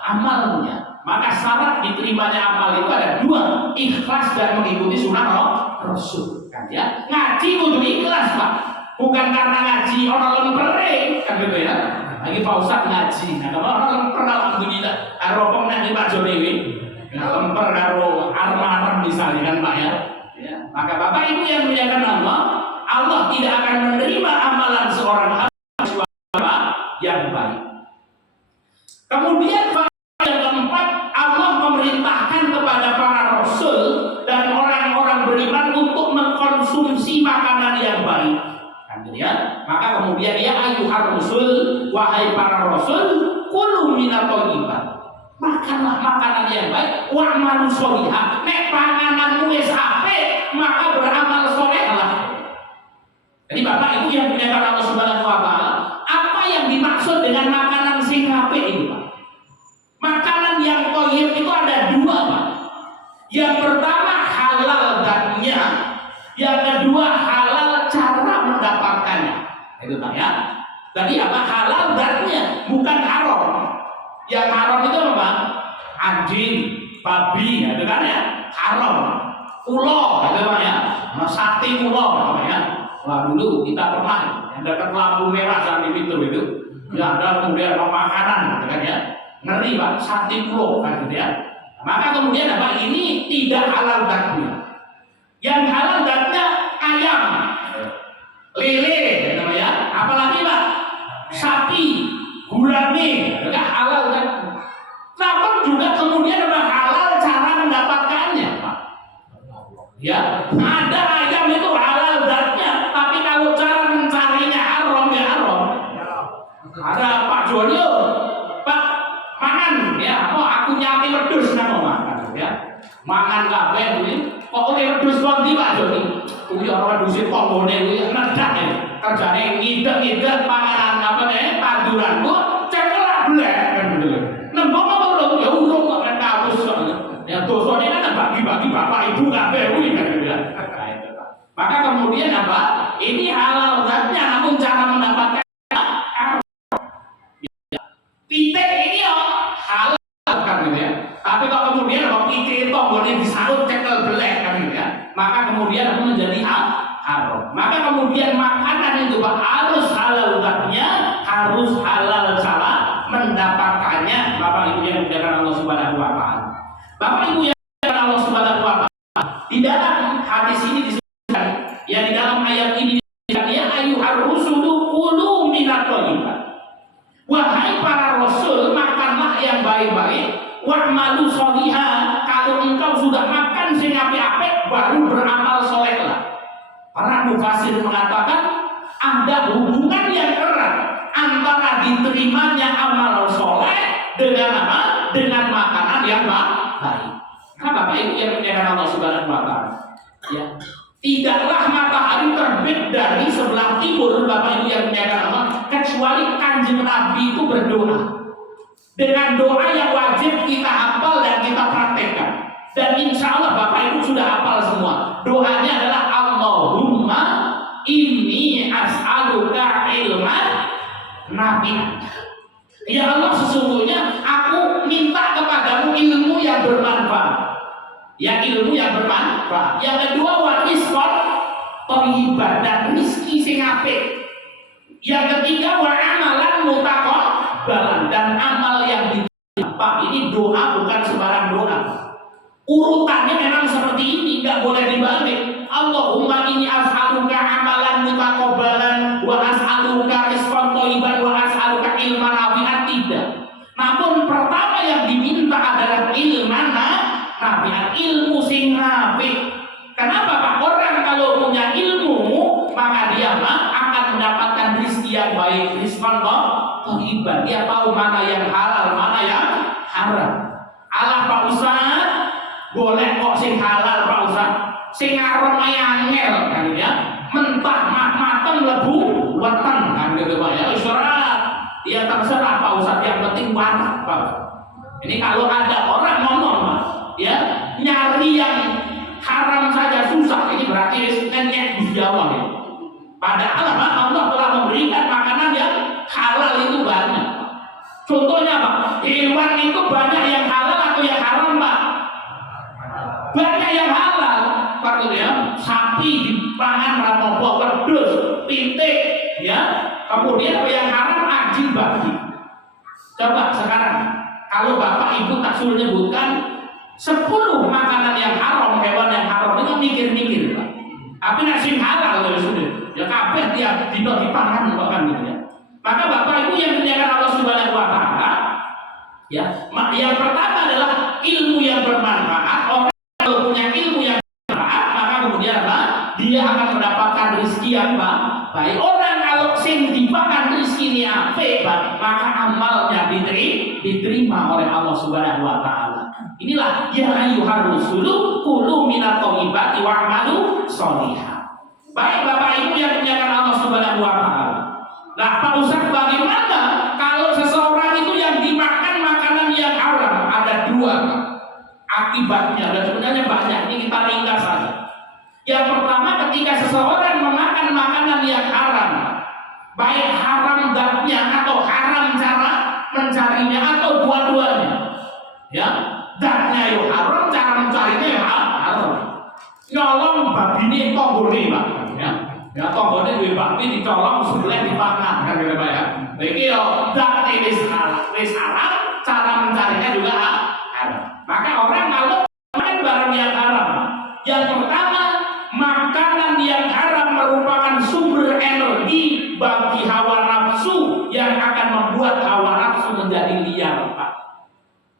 amalnya. Maka syarat diterimanya amal itu ada 2, ikhlas dan mengikuti sunnah Rasul. Kan ya, ngaji kudu ikhlas Pak, bukan karena ngaji orang lempere, kan gitu ya. Lagi Pak Ustaz ngaji, nah kalau orang lemper alhamdulillah, aropong nanti Pak Jonewi, lemper karo armarem misalnya kan Pak ya. Ya. Maka Bapak Ibu yang dimuliakan Allah, Allah tidak akan menerima amalan seorang hamba yang baik. Kemudian yang keempat, Allah memerintahkan kepada para rasul dan orang-orang beriman untuk mengkonsumsi makanan yang baik. Ya, maka kemudian ya ayyuhar rasul, wahai para rasul, kulu minat thayyibat, makanlah makanan yang baik, wa'malu sholihah, nek pangananmu wis apik maka beramal solehlah. Jadi Bapak Ibu yang dimuliakan Allah Subhanahu wa Ta'ala, apa yang dimaksud dengan makanan sing apik ini Pak? Makanan yang thayyib itu ada 2 Pak. Yang pertama halal zatnya, yang kedua halal cara mendapatkannya. Itu Pak ya. Jadi apa? Halal zatnya, bukan haram. Yang haram itu apa? Anjing, babi, itu kan ya haram. ulo, gitu Pak ya. Sate ulo namanya. Wah dulu kita pernah yang dekat lampu merah sampai pintu itu. Ya ada kemudian makanan, gitu kan ya. Ngeri Pak, sate ulo kan gitu ya. Maka kemudian apa? Ini tidak halal zatnya. Yang halal zatnya ayam, lele, namanya. Apalagi Pak? Sapi, gurame, enggak halal kan? Namun juga kemudian apa halal cara mendapatkannya, Pak. Ya, ada ayam itu halal zatnya, tapi kalau cara mencarinya haram ya haram. Ada Pak Jonyo, Pak mangan ya, oh aku nyati wedhus nang makan ya. Mangan kabeh kuwi, kok oleh wedhus wong iki Pak Joni. Kuwi ora wedhuse kombone kuwi nedak ya. Kerjane ngidek-ngidek panganan apa nih tanduranku cekelak blek kan gitu. Nembok apa urung ya urung kok nek kabus ya dosane kan bagi-bagi bapak ibu kabeh kuwi kan gitu ya. Maka kemudian apa? Ini halal zatnya namun cara mendapatkan pitik ini ya halal kan gitu ya. Tapi kalau kemudian kalau pitik itu boleh disarut cekel belek kan gitu ya. Maka kemudian menjadi haram. Maka kemudian makanan itu Pak harus halal zatnya, harus halal cara mendapatkannya. Bapak Ibu yang dimuliakan Allah Subhanahu wa taala. Bapak Ibu yang dimuliakan Allah Subhanahu wa taala. Di dalam hadis ini disebutkan, ya di dalam ayat ini disebutkan ya ayyuhar rusulu kulu minat thayyibat. Wahai para rasul, makanlah yang baik-baik. Wa'malu sholihan, kalau engkau sudah makan sing apik-apik baru beramal solehlah. Para mufasir mengatakan ada hubungan yang erat antara diterimanya amal soleh dengan apa? Dengan makanan yang baik. Nah, Bapak Ibu yang dimuliakan Allah Subhanahu wa taala. Ya. Tidaklah matahari terbit dari sebelah timur, Bapak Ibu yang dimuliakan Allah, kecuali Kanjeng Nabi itu berdoa dengan doa yang wajib kita hafal dan kita praktekkan. Dan insya Allah Bapak Ibu sudah hafal semua. Doanya adalah Allahumma inni as'aluka ilman nafi'an. Ya Allah, sesungguhnya aku minta kepadamu ilmu yang bermanfaat. Ya ilmu yang bermanfaat. Yang kedua wa rizqan thayyiban, dan rezeki sing apik. Yang ketiga wa amalan mutaqabbalan, dan amal yang diterima. Ini doa bukan sembarang doa. Urutannya memang seperti ini, nggak boleh dibalik. Allahumma inni as'aluka amalan mutaqabbalan wa as'aluka rizqan thayyiban wa as'aluka ilman nafi'an, tidak. Namun pertama yang diminta adalah ilman nafi'an, ilmu sing nafi'. Kenapa Pak? Orang kalau punya ilmu maka dia akan mendapatkan rezeki yang baik, rizqan thayyiban. Dia tahu mana yang halal, mana yang haram. Alah Pak Ustaz, boleh kok sing halal Pak Ustaz, sing haram angel kan ya, mentah mateng lebu weteng kan gitu Pak ya. Isyarat ya terserah Pak Ustaz, yang penting mantap Pak. Ini kalau ada orang ngomong Pak ya, nyari yang haram saja susah, ini berarti nenek di Jawa ya. Padahal Allah telah memberikan makanan yang halal itu banyak. Contohnya Pak, hewan itu banyak yang halal atau yang haram Pak? Banyak yang halal, Pak ya. Sapi dipangan rapopo, wedhus, pitik, ya. Kemudian yang haram anjing babi. Coba sekarang, kalau Bapak Ibu tak suruh nyebutkan 10 makanan yang haram, hewan yang haram, itu mikir-mikir Pak. Tapi nasi halal ya sudah, ya kabeh tiap dino dipangan bahkan gitu ya. Maka Bapak Ibu yang dimuliakan Allah Subhanahu wa taala, ya, yang pertama adalah ilmu yang bermanfaat. Orang kalau punya ilmu yang bermanfaat, maka kemudian apa? Dia akan mendapatkan rezeki yang baik. Orang kalau sing dimakan rezeki ini apik, maka amalnya diterima oleh Allah Subhanahu wa taala. Inilah ya ayyuhar rusulu kulu minat thayibati wa'malu sholihan. Baik Bapak Ibu yang dimuliakan Allah Subhanahu wa taala. Nah, Pak Ustaz, bagaimana kalau seseorang itu yang dimakan makanan yang haram? Ada 2 akibatnya, dan sebenarnya banyak, ini kita ringkas saja. Yang pertama, ketika seseorang memakan makanan yang haram, baik haram zatnya atau haram cara mencarinya atau dua-duanya, ya, zatnya yang haram, cara mencarinya yang haram. nyolong babine tanggane Pak ya. Ya tanggane duwe babi dicolong sebelah dipangan kan gitu Pak ya. Iki yo dak wis haram, cara mencarinya juga haram. Maka orang kalau makan barang yang haram, yang pertama makanan yang haram merupakan sumber energi bagi hawa nafsu yang akan membuat hawa nafsu menjadi liar Pak.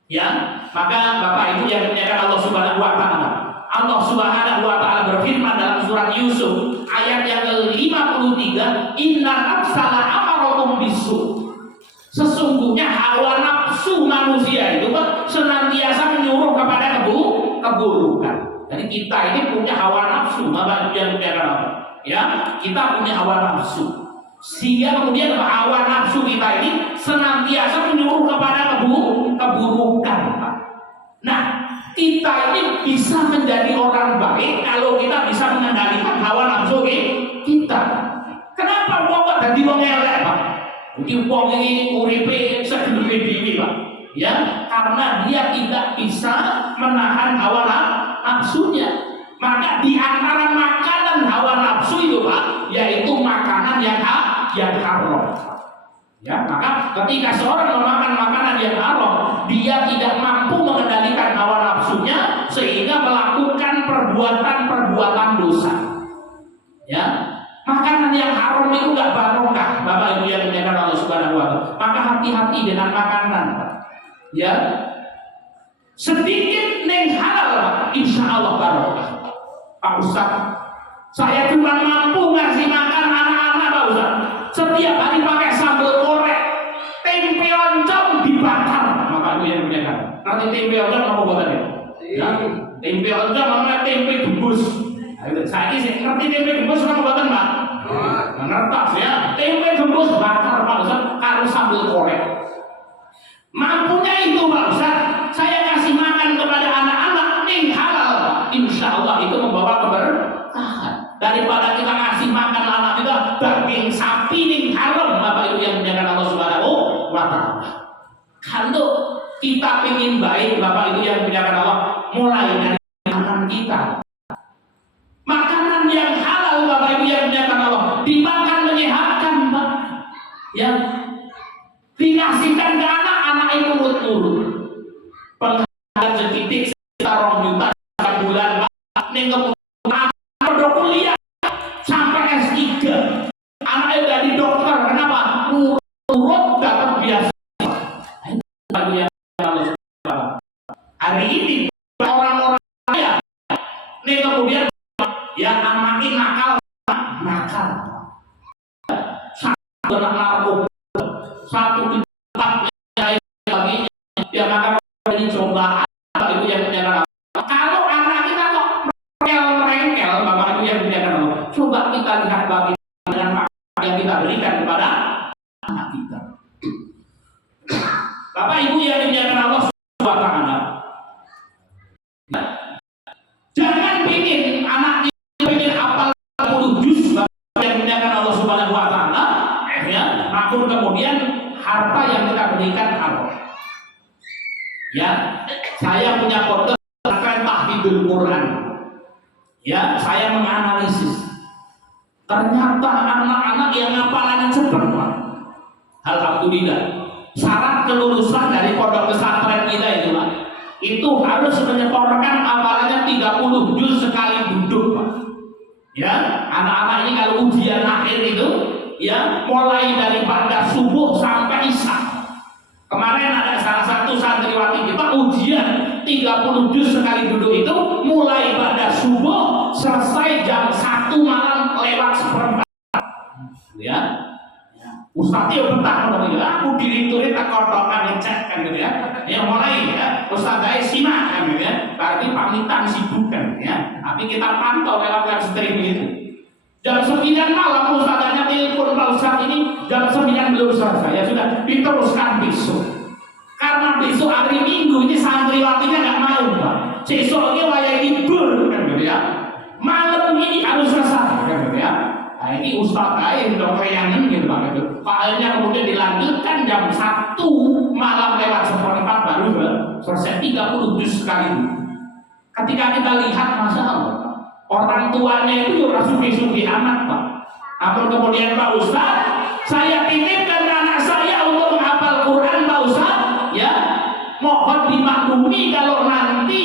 Ya, maka Bapak Ibu yang dimuliakan Allah Subhanahu wa taala. Allah Subhanahu wa taala berfirman dalam surat Yusuf ayat yang ke-53, "Inna nafsala amaratum bisu." Sesungguhnya hawa nafsu manusia itu Pak senantiasa menyuruh kepada keburukan. Jadi kita ini punya hawa nafsu, Bapak Ibu yang dimuliakan Allah. Ya, kita punya hawa nafsu. Sehingga kemudian hawa nafsu kita ini senantiasa menyuruh kepada keburukan Pak. Nah, kita ini bisa menjadi orang baik kalau kita bisa mengendalikan hawa nafsu kita. Kenapa wong kok dadi wong elek Pak? Jadi wong ini uripe sedulure dhewe Pak. Ya, karena dia tidak bisa menahan hawa nafsunya. Maka di antara makanan hawa nafsu itu Pak, yaitu makanan yang haram. Ya, maka ketika seorang memakan makanan yang haram, dia tidak mampu mengendalikan hawa nafsunya sehingga melakukan perbuatan dosa. Ya, makanan yang haram itu enggak barokah, Bapak Ibu yang dimuliakan Allah Subhanahu wa taala. Maka hati-hati dengan makanan. Ya. Sedikit neng halal, insya Allah barokah. Pak Ustaz, saya cuma mampu ngasih makan anak-anak Pak Ustaz. Setiap hari pakai sambal korek, tempe oncom dibakar. Maka itu yang dimuliakan. Nanti tempe oncom apa buatannya? Ya, tempe oncom sama tempe debus. Saya ini ngerti tempe debus apa buatan Pak? Ngertas ya, tempe debus bakar Pak Ustaz, kalau sambal korek. Mampunya itu Pak Ustaz, saya kasih makan kepada anak-anak ning halal, insya Allah itu membawa keberkahan. Daripada kita kasih makan anak kita daging sapi ning haram, Bapak Ibu yang dimuliakan Allah Subhanahu wa taala. Kalau kita ingin baik, Bapak Ibu yang dimuliakan Allah, mulai dari makanan kita. Makanan yang halal, Bapak Ibu yang dimuliakan Allah, dimakan menyehatkan, Pak. Ya, dikasihkan ke anak itu nurut-nurut. Penghasilan sedikit sekitar 2 juta bulan ning kemudian udah kuliah sampai S3. Anaknya dari dokter, kenapa? Nurut dapat biasa. Hari ini orang-orang kaya ning kemudian yang anaknya nakal. Satu narkoba, satu tempat lagi yang akan ini coba itu yang punya. Kalau anak kita kok merengkel, Bapak Ibu yang punya, coba kita lihat bagaimana dengan makanan yang kita berikan kepada anak kita. Bapak Ibu yang dimuliakan Allah Subhanahu wa taala, jangan bikin anak kita bikin hafal 10 juz, Bapak yang dimuliakan Allah Subhanahu wa taala, ya, maupun kemudian harta yang kita berikan haram. Ya, saya punya konten terkait tahfidul Quran. Ya, saya menganalisis. Ternyata anak-anak yang hafalannya cepat, Pak. Alhamdulillah. Syarat kelulusan dari pondok pesantren kita itu, Pak, itu harus menyetorkan hafalannya 30 juz sekali duduk, Pak. Ya, anak-anak ini kalau ujian akhir itu, ya, mulai daripada subuh sampai isya. Kemarin ada salah satu santriwati kita ujian 30 juz sekali duduk itu mulai pada subuh selesai jam 1 malam lewat seperempat. Ya, Ustadz betah gitu. Aku diri tak kotokan ngecek kan gitu ya. Ya mulai ya, Ustadz simak kan gitu ya. Berarti pamitan sibuk kan ya. Tapi kita pantau lewat live stream itu. Jam 9 malam Ustadznya telepon Pak Ustadz ini jam 9 belum selesai. Ya sudah diteruskan besok. Karena besok hari Minggu ini santriwatinya nggak mau Pak. Besoknya wayang libur kan gitu ya. Malam ini harus selesai kan gitu ya. Nah ini Ustadz lain dong kayangan gitu Pak gitu. Filenya kemudian dilanjutkan jam 1 malam lewat seperempat baru selesai 30 juz sekali. Ketika kita lihat Masya Allah, Orang tuanya itu juga sugi-sugi amat Pak. Apa kemudian Pak Ustaz, saya titipkan anak saya untuk menghafal Quran Pak Ustaz, ya mohon dimaklumi kalau nanti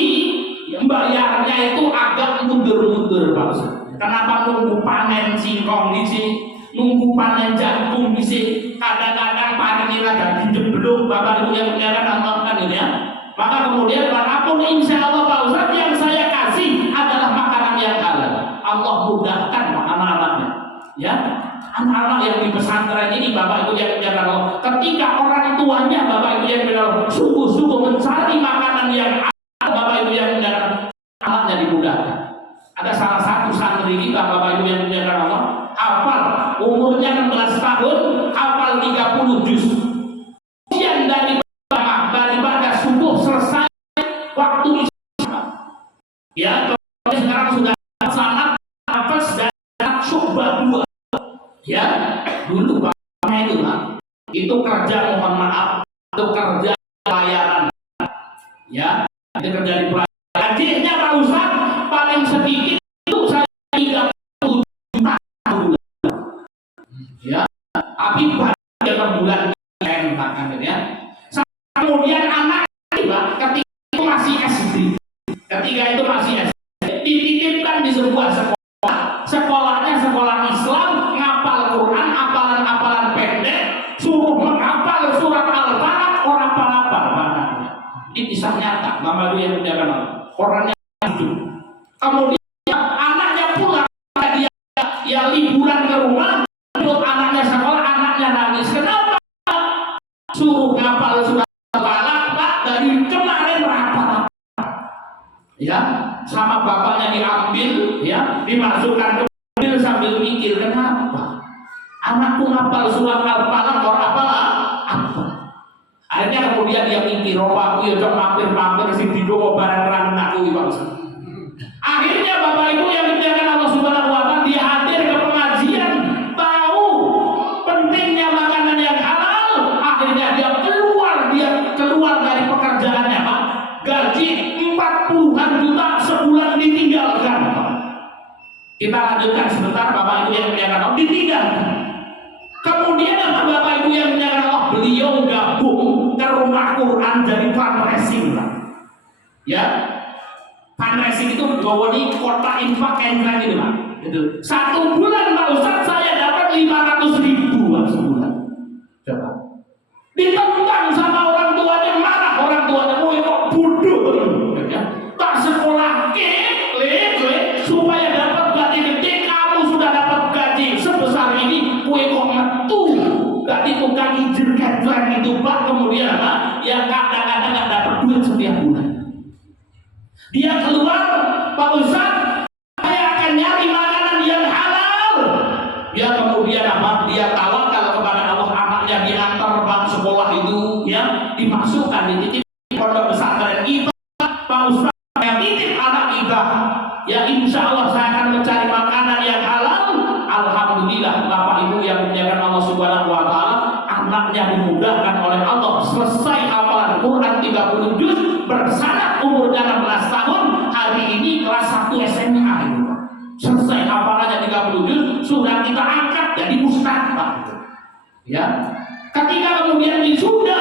bayarnya itu agak mundur-mundur Pak Ustaz. Kenapa nunggu panen singkong di sini, nunggu panen jagung di sini, kadang-kadang panen lagi jeblok Bapak Ibu yang menyatakan Allah kan ini ya. Maka kemudian apapun insya Allah Pak Ustaz yang saya kasih adalah makanan yang halal. Allah mudahkan anak-anaknya, ya anak-anak yang di pesantren ini Bapak Ibu yang menyatakan Allah. Ketika orang tuanya Bapak Ibu yang menyatakan sungguh-sungguh mencari makanan yang halal, Bapak Ibu yang menyatakan anaknya dimudahkan. Ada salah satu santri kita Bapak Ibu yang menyatakan Allah hafal umurnya 16 tahun hafal 30 juz. Kemudian daripada subuh selesai waktu isya, ya sekarang sudah sangat nafas dan syubah 2, ya dulu Bapak itu Pak itu kerja mohon maaf itu kerja pelayaran, ya itu kerja di pelayaran. Gajinya Pak Ustaz paling sedikit itu saya 30 juta bulan, ya tapi pada bulan entahkan ya. Kemudian anak Pak ketika itu masih SD, dititipkan di sebuah sekolah. Sekolahnya sekolah Islam, ngapal Quran, hafalan-hafalan pendek, suruh menghafal surat Al-Falaq, orang hafal anaknya. Ini kisah nyata, Bapak Ibu yang menjaga orangnya hidup. Kemudian anaknya pulang, dia liburan ke rumah, untuk anaknya sekolah, anaknya nangis. Kenapa? Suruh ngapal surat Al-Falaq, Pak, dari kemarin hafal. Ya, sama bapaknya diambil, ya, dimasukkan ke mobil sambil mikir kenapa anakku hafal surat Al-Falaq orang apa? Akhirnya kemudian dia mikir, aku ya coba mampir sing didowo barang-barang aku Pak Ustaz. Akhirnya Bapak Ibu yang dimuliakan Allah Subhanahu wa taala, dia hadir ke pengajian, tahu pentingnya makanan yang halal. Akhirnya dia keluar dari pekerjaannya Pak, gaji 40-an juta sebulan ditinggalkan Pak. Kita lanjutkan sebentar Bapak Ibu yang dimuliakan Allah, ditinggalkan. Kemudian Bapak Ibu yang menyatakan Allah, beliau gabung ke rumah Quran jadi fundraising Pak. Ya, fundraising itu gawani kota infak enteng gitu Pak. Gitu. 1 bulan Pak Ustaz saya dapat 500.000 Pak sebulan. Coba. Ditentang sama orang tuanya, marah orang tuanya, kok bodoh. Ya. Tak sekolah supaya dapat gaji gede, kamu sudah dapat gaji sebesar ini, kue kok metu gak tukang izin catering itu Pak. Kemudian apa? Yang kadang-kadang gak dapat duit setiap bulan. Dia keluar, Pak Ustaz, saya akan nyari makanan yang halal. Dia kemudian apa? Dia tawakal kepada Allah, anaknya diantar Pak sekolah itu, ya dimasukkan di titik pondok pesantren kita. Pak Ustaz, saya titip anak kita, ya insya Allah saya akan mencari makanan yang halal. Alhamdulillah Bapak Ibu yang dimuliakan Allah Subhanahu wa taala, anaknya dimudahkan oleh Allah, selesai hafalan Quran 30 juz, bersanad umurnya 16 tahun, hari ini kelas 1 SMA itu. Selesai hafalannya 30 juz, sudah kita angkat jadi ustaz Pak. Ya. Ketika kemudian wisuda,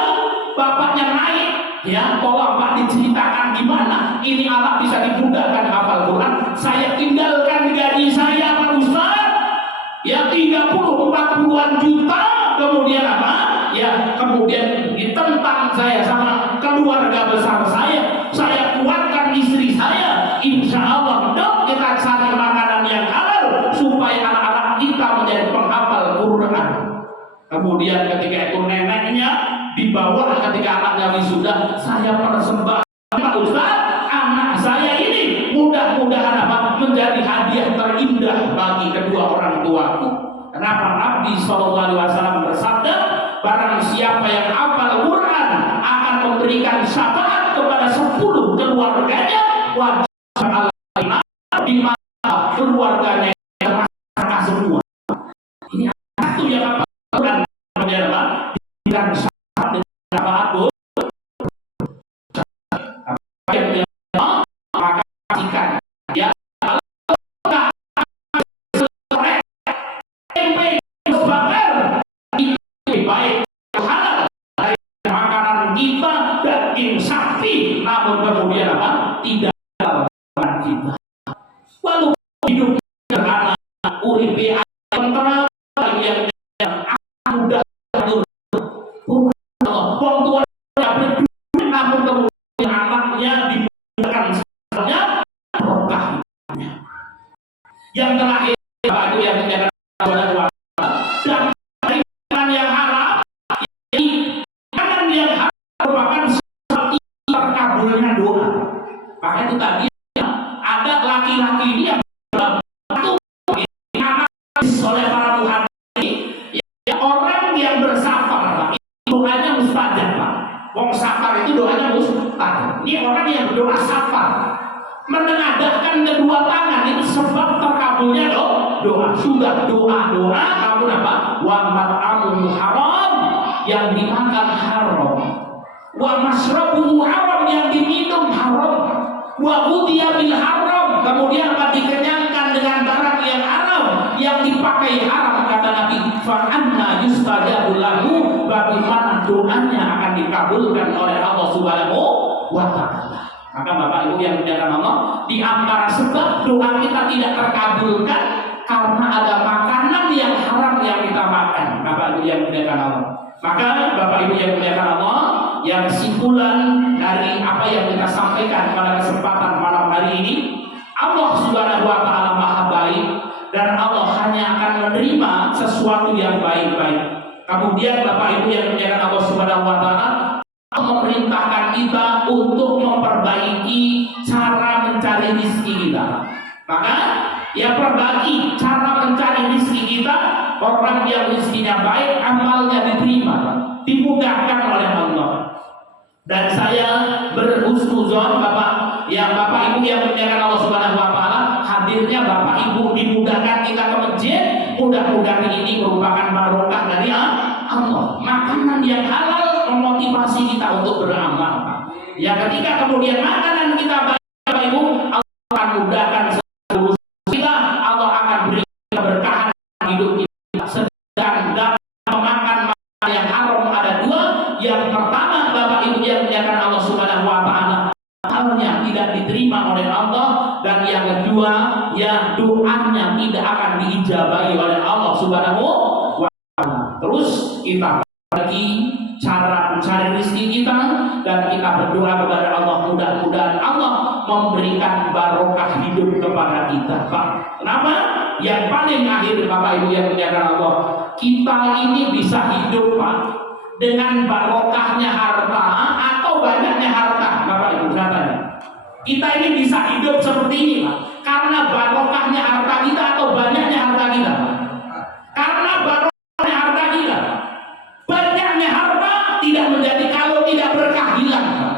bapaknya naik, ya tolong Pak diceritakan gimana ini anak bisa dimudahkan hafal Quran. Saya tinggalkan gaji saya Pak Ustaz, ya 30-40-an juta, kemudian apa? Ya kemudian ditentang saya sama keluarga besar saya kuatkan istri saya, insya Allah dok kita cari makanan yang halal supaya anak-anak kita menjadi penghafal Quran. Kemudian ketika itu neneknya dibawa, ketika anaknya wisuda, saya persembahkan Pak Ustaz, anak saya ini mudah-mudahan apa? Menjadi hadiah terindah bagi kedua orang tuaku. Kenapa? Nabi SAW bersabda, barang siapa yang hafal Quran akan memberikan syafaat kepada 10 keluarganya, wajib Allah di mana keluarganya termasuk semua. Ini satu yang hafal Quran kemudian apa? Diberikan syafaat dengan syafaat maka kasihkan ya uripe tentrem yang mudah wong tua namun kemudian anaknya diberikan sebenarnya berkah. Yang terakhir Bapak Ibu yang menjaga dan makanan yang haram, jadi makanan yang haram merupakan seperti terkabulnya doa. Maka itu tadi ada laki-laki ini yang oleh para muhadis, ya, orang yang bersafar doanya mustajab Pak. Wong safar itu doanya mustajab. Ini orang yang berdoa safar menengadahkan kedua tangan itu sebab terkabulnya doa. Sudah doa namun apa? Wa mat'amuhu haram, yang dimakan haram. Wa masrabuhu haram, yang diminum haram. Wa ghudiya bil haram, kemudian apa? Dikenyangkan dengan barang yang haram, yang dipakai haram. Kata Nabi, fa anna yustajabu lahu, bagaimana doanya akan dikabulkan oleh Allah Subhanahu wa taala. Maka Bapak Ibu yang dimuliakan Allah, di antara sebab doa kita tidak terkabulkan karena ada makanan yang haram yang kita makan. Bapak Ibu yang dimuliakan Allah. Maka Bapak Ibu yang dimuliakan Allah, yang kesimpulan dari apa yang kita sampaikan pada kesempatan malam hari ini, Allah Subhanahu wa taala Maha baik dan Allah hanya akan menerima sesuatu yang baik-baik. Kemudian Bapak Ibu yang dimuliakan Allah Subhanahu wa taala memerintahkan kita untuk memperbaiki cara mencari rezeki kita. Maka ya perbaiki cara mencari rezeki kita. Orang yang rezekinya baik, amalnya diterima, dimudahkan oleh Allah. Dan saya berhusnuzon Bapak Ibu yang dimuliakan Allah Subhanahu wa taala, hadirnya Bapak Ibu dimudahkan kita ke masjid. Mudah-mudahan ini merupakan barokah dari Allah. Makanan yang halal memotivasi kita untuk beramal. Ya, ketika kemudian makanan kita Bapak Ibu, Allah akan mudahkan seluruh kita, Allah akan beri keberkahan hidup kita. Sedang dalam memakan makanan yang haram ada dua. Yang pertama Bapak Ibu yang dimuliakan Allah Subhanahu wa taala, amalnya tidak diterima oleh Allah, dan yang kedua ya doanya tidak akan diijabahi oleh Allah Subhanahu wa taala. Terus kita bagi cara mencari rezeki kita dan kita berdoa kepada Allah, mudah-mudahan Allah memberikan barokah hidup kepada kita, Pak. Kenapa? Yang paling akhir Bapak Ibu yang dimuliakan Allah, kita ini bisa hidup Pak dengan barokahnya harta atau banyaknya harta. Bapak Ibu katanya, kita ini bisa hidup seperti ini Pak karena barokahnya harta kita atau banyaknya harta kita. Karena barokahnya harta kita, banyaknya harta tidak menjadi kalau tidak berkah hilang Pak.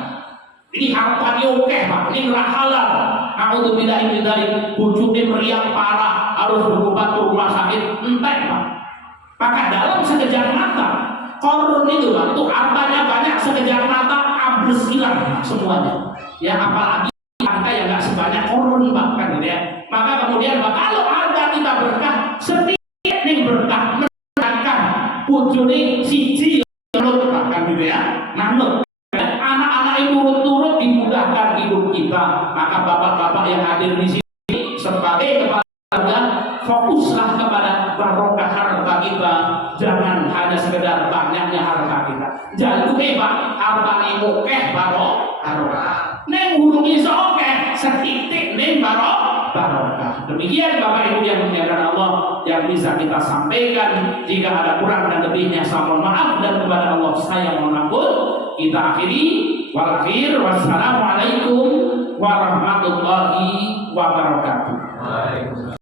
Ini hartanya oke Pak, ini halal. Aku tuh tidak ingin dari bujuknya meriang parah, harus berobat ke rumah sakit, entek Pak. Maka dalam sekejap mata korun itu Pak, itu hartanya banyak, sekejap mata ambles hilang semuanya. Ya apalagi harta yang nggak sebanyak korun Pak, kan gitu ya. Maka kemudian Pak, kalau harta kita berkah, sedikit nih berkah menangkan bujuknya siji nurut Pak, kan gitu ya. Nurut. Anak-anak itu turut dimudahkan hidup kita. Maka bapak-bapak yang hadir di sini sebagai kepala keluarga, fokuslah kepada barokah harta kita. Jangan hanya sekedar banyaknya harta kita. Jangan lupa Pak, harta ini oke barokah. Neng hurungi oke, setitik neng barokah. Demikian Bapak Ibu yang dimuliakan Allah yang bisa kita sampaikan. Jika ada kurang dan lebihnya saya mohon maaf, dan kepada Allah saya mohon ampun. Kita akhiri wassalamualaikum warahmatullahi wabarakatuh.